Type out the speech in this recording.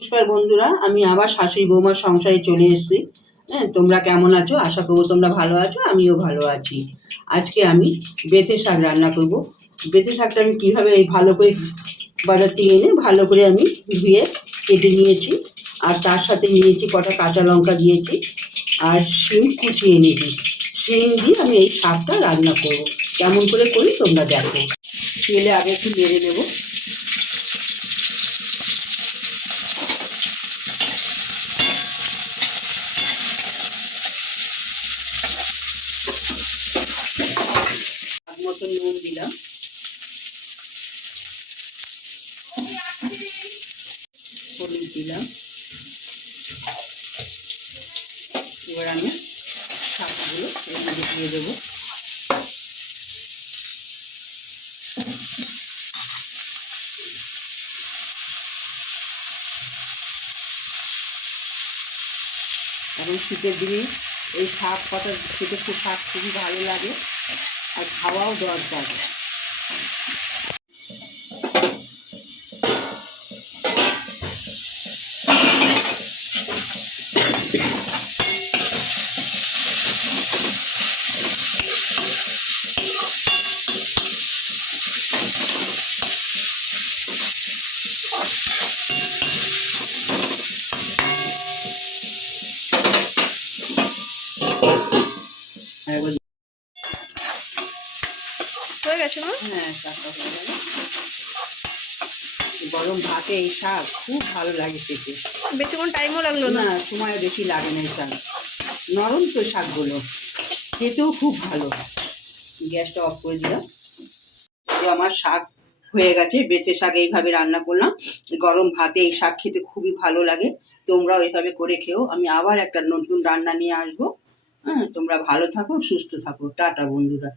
নমস্কার বন্ধুরা, আমি আবার শাশুড়ি বৌমার সংসারে চলে এসেছি। হ্যাঁ তোমরা কেমন আছো? আশা করব তোমরা ভালো আছো, আমিও ভালো আছি। আজকে আমি বেতে শাক রান্না করব। বেতে শাকটা আমি কীভাবে ভালো করে বাজার থেকে এনে ভালো করে আমি ধুয়ে কেটে নিয়েছি, আর তার সাথে নিয়েছি কটা কাঁচা লঙ্কা দিয়েছি, আর শিম কুচিয়ে নিয়েছি। শিম দিয়ে আমি এই শাকটা রান্না করব। কেমন করে করি তোমরা দেখো। তেলে আগে একটু নেড়ে নেব। মতো নুন দিলাম। হলুদ দিলাম। এবার আমি শাকগুলো মধ্যে দিয়ে দেবো। এখন শীতের দিনে এই শাক পাতা খেতে খুব শাক খুবই ভালো লাগে। আর খাওয়াও দরকার। আর হয়ে গেছে মা? হ্যাঁ শাকটা হয়ে গেল গরম ভাতে এই শাক খুব ভালো লাগে খেতে। বেশিক্ষণ টাইমও লাগল না? সময় বেশি লাগে না এই শাক। নরম তো শাকগুলো। খেতেও খুব ভালো গ্যাসটা অফ করে দিলাম। যে আমার শাক হয়ে গেছে বেঁচে শাক এইভাবে রান্না করলাম। গরম ভাতে এই শাক খেতে খুবই ভালো লাগে। তোমরাও এইভাবে করে খেও। আমি আবার একটা নতুন রান্না নিয়ে আসব। হ্যাঁ তোমরা ভালো থাকো সুস্থ থাকো। টাটা বন্ধুরা।